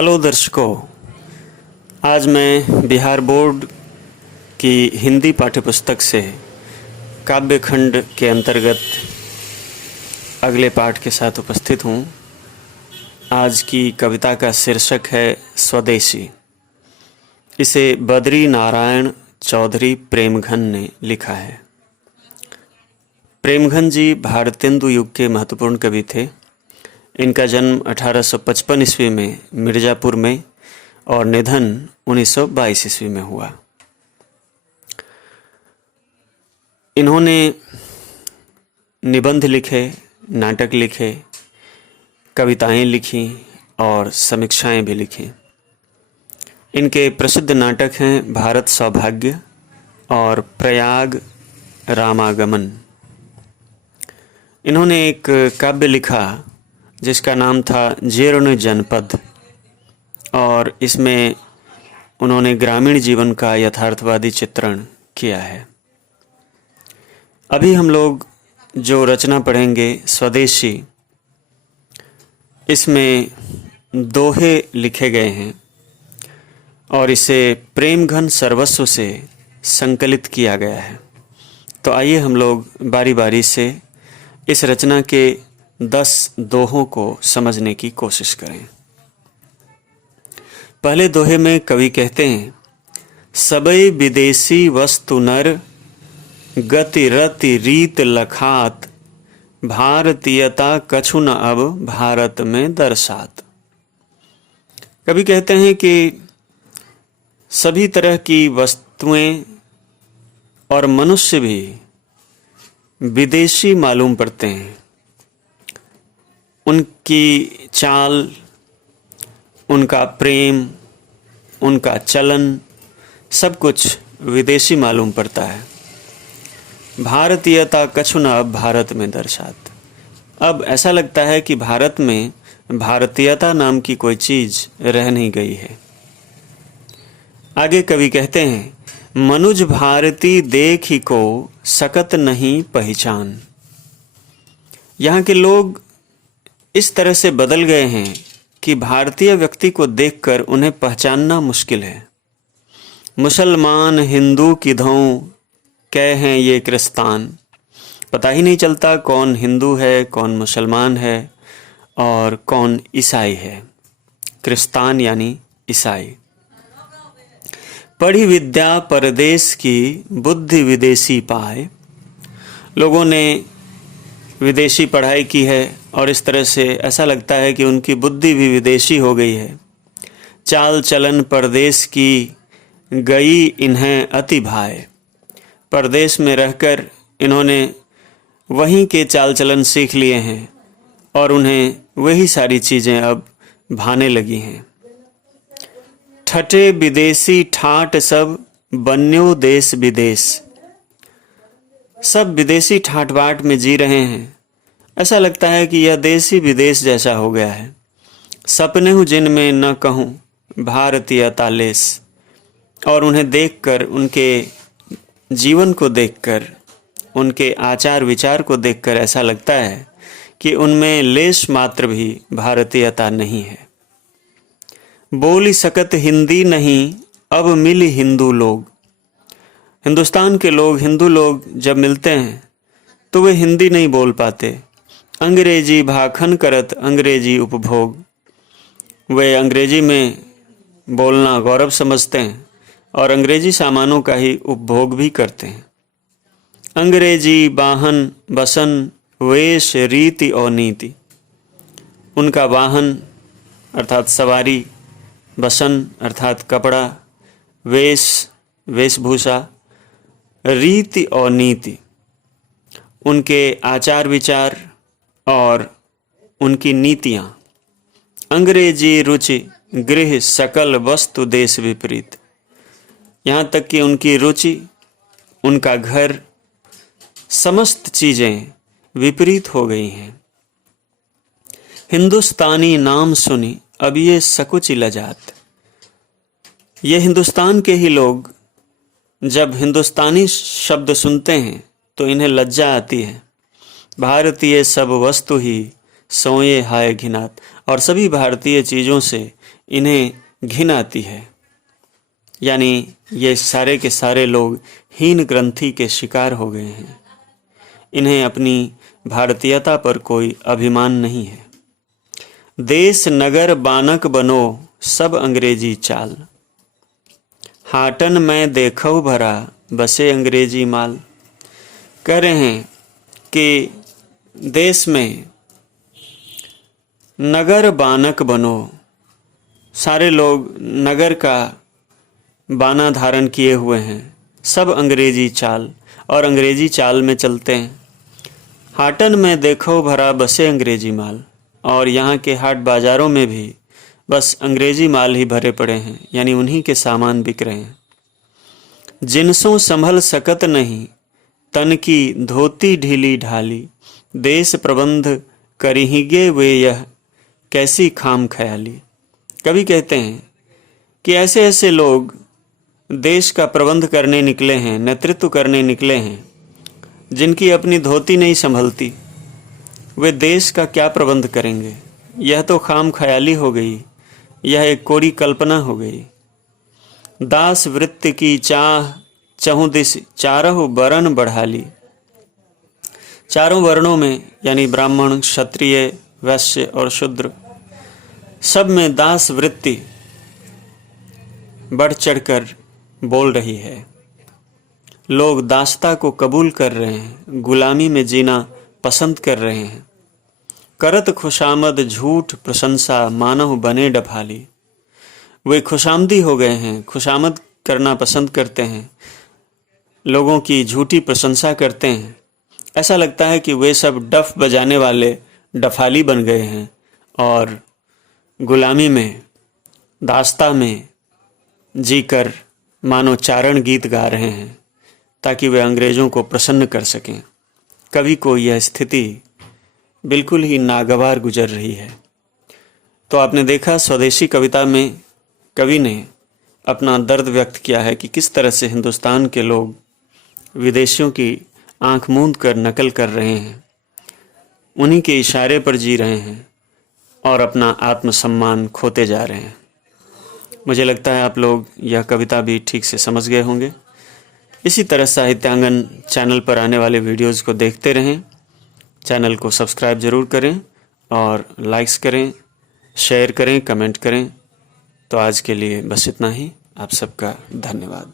Hello दर्शकों, आज मैं बिहार बोर्ड की हिंदी पाठ्यपुस्तक से काव्य खंड के अंतर्गत अगले पाठ के साथ उपस्थित हूँ। आज की कविता का शीर्षक है स्वदेशी। इसे बद्री नारायण चौधरी प्रेमघन ने लिखा है। प्रेमघन जी भारतेंदु युग के महत्वपूर्ण कवि थे। इनका जन्म 1855 ईस्वी में मिर्ज़ापुर में और निधन 1922 ईस्वी में हुआ। इन्होंने निबंध लिखे, नाटक लिखे, कविताएं लिखी और समीक्षाएं भी लिखी। इनके प्रसिद्ध नाटक हैं भारत सौभाग्य और प्रयाग रामागमन। इन्होंने एक काव्य लिखा जिसका नाम था जीर्ण जनपद, और इसमें उन्होंने ग्रामीण जीवन का यथार्थवादी चित्रण किया है। अभी हम लोग जो रचना पढ़ेंगे स्वदेशी, इसमें दोहे लिखे गए हैं और इसे प्रेमघन सर्वस्व से संकलित किया गया है। तो आइए हम लोग बारी बारी से इस रचना के 10 दोहों को समझने की कोशिश करें। पहले दोहे में कवि कहते हैं, सबई विदेशी वस्तु नर, गति रति रीत लखात, भारतीयता कछु न अब भारत में दर्शात। कवि कहते हैं कि सभी तरह की वस्तुएं और मनुष्य भी विदेशी मालूम पड़ते हैं। उनकी चाल, उनका प्रेम, उनका चलन, सब कुछ विदेशी मालूम पड़ता है। भारतीयता कछु न अब भारत में दर्शात। अब ऐसा लगता है कि भारत में भारतीयता नाम की कोई चीज रह नहीं गई है। आगे कवि कहते हैं, मनुज भारती देखी को सकत नहीं पहचान। यहाँ के लोग इस तरह से बदल गए हैं कि भारतीय व्यक्ति को देखकर उन्हें पहचानना मुश्किल है। मुसलमान हिंदू किधौं कै हैं ये क्रिस्तान। पता ही नहीं चलता कौन हिंदू है, कौन मुसलमान है और कौन ईसाई है। क्रिस्तान यानी ईसाई। पढ़ी विद्या परदेश की, बुद्धि विदेशी पाए। लोगों ने विदेशी पढ़ाई की है और इस तरह से ऐसा लगता है कि उनकी बुद्धि भी विदेशी हो गई है। चाल चलन परदेश की, गई इन्हें अति भाए। परदेश में रहकर इन्होंने वहीं के चाल चलन सीख लिए हैं और उन्हें वही सारी चीज़ें अब भाने लगी हैं। ठटे विदेशी ठाट सब, बन्यो देश विदेश। सब विदेशी ठाट बाट में जी रहे हैं। ऐसा लगता है कि यह देश ही विदेश जैसा हो गया है। सपने हूँ जिनमें न कहूँ भारतीय तालेस। और उन्हें देखकर, उनके जीवन को देखकर, उनके आचार विचार को देखकर ऐसा लगता है कि उनमें लेश मात्र भी भारतीयता नहीं है। बोली सकत हिंदी नहीं, अब मिली हिंदू लोग। हिंदुस्तान के लोग, हिंदू लोग जब मिलते हैं तो वे हिंदी नहीं बोल पाते। अंग्रेजी भाखन करत अंग्रेजी उपभोग। वे अंग्रेजी में बोलना गौरव समझते हैं और अंग्रेजी सामानों का ही उपभोग भी करते हैं। अंग्रेजी वाहन बसन, वेश रीति और नीति। उनका वाहन अर्थात सवारी, बसन अर्थात कपड़ा, वेश वेशभूषा, रीति और नीति, उनके आचार विचार और उनकी नीतियाँ। अंग्रेजी रुचि गृह सकल वस्तु देश विपरीत। यहाँ तक कि उनकी रुचि, उनका घर, समस्त चीज़ें विपरीत हो गई हैं। हिंदुस्तानी नाम सुनी अब ये सकुच लजात। ये हिंदुस्तान के ही लोग जब हिंदुस्तानी शब्द सुनते हैं तो इन्हें लज्जा आती है। भारतीय सब वस्तु ही सोए हाय घिनात। और सभी भारतीय चीज़ों से इन्हें घिन आती है। यानी ये सारे के सारे लोग हीन ग्रंथि के शिकार हो गए हैं। इन्हें अपनी भारतीयता पर कोई अभिमान नहीं है। देश नगर बानक बनो सब अंग्रेजी चाल, हाटन में देखो भरा बसे अंग्रेजी माल। कह रहे हैं कि देश में नगर बानक बनो, सारे लोग नगर का बाना धारण किए हुए हैं, सब अंग्रेजी चाल और अंग्रेजी चाल में चलते हैं। हाटन में देखो भरा बसे अंग्रेजी माल, और यहाँ के हाट बाज़ारों में भी बस अंग्रेजी माल ही भरे पड़े हैं, यानी उन्हीं के सामान बिक रहे हैं। जिनसों संभल सकत नहीं तन की धोती ढीली ढाली, देश प्रबंध करिहिगे वे यह कैसी खाम ख्याली। कवि कहते हैं कि ऐसे ऐसे लोग देश का प्रबंध करने निकले हैं, नेतृत्व करने निकले हैं, जिनकी अपनी धोती नहीं संभलती। वे देश का क्या प्रबंध करेंगे? यह तो खाम ख्याली हो गई, यह एक कोरी कल्पना हो गई। दास वृत्ति की चाह चहुँ दिस चारहु वर्ण बढ़ाली। चारों वर्णों में यानी ब्राह्मण, क्षत्रिय, वैश्य और शूद्र, सब में दास वृत्ति बढ़ चढ़कर बोल रही है। लोग दासता को कबूल कर रहे हैं, गुलामी में जीना पसंद कर रहे हैं। करत खुशामद झूठ प्रशंसा मानव बने डफाली। वे खुशामदी हो गए हैं, खुशामद करना पसंद करते हैं, लोगों की झूठी प्रशंसा करते हैं। ऐसा लगता है कि वे सब डफ बजाने वाले डफाली बन गए हैं और गुलामी में, दास्ता में जीकर मानो चारण गीत गा रहे हैं ताकि वे अंग्रेज़ों को प्रसन्न कर सकें। कवि को यह स्थिति बिल्कुल ही नागवार गुजर रही है। तो आपने देखा स्वदेशी कविता में कवि ने अपना दर्द व्यक्त किया है कि किस तरह से हिंदुस्तान के लोग विदेशियों की आंख मूंद कर नकल कर रहे हैं, उन्हीं के इशारे पर जी रहे हैं और अपना आत्मसम्मान खोते जा रहे हैं। मुझे लगता है आप लोग यह कविता भी ठीक से समझ गए होंगे। इसी तरह साहित्यांगन चैनल पर आने वाले वीडियोज़ को देखते रहें। चैनल को सब्सक्राइब ज़रूर करें और लाइक्स करें, शेयर करें, कमेंट करें। तो आज के लिए बस इतना ही। आप सबका धन्यवाद।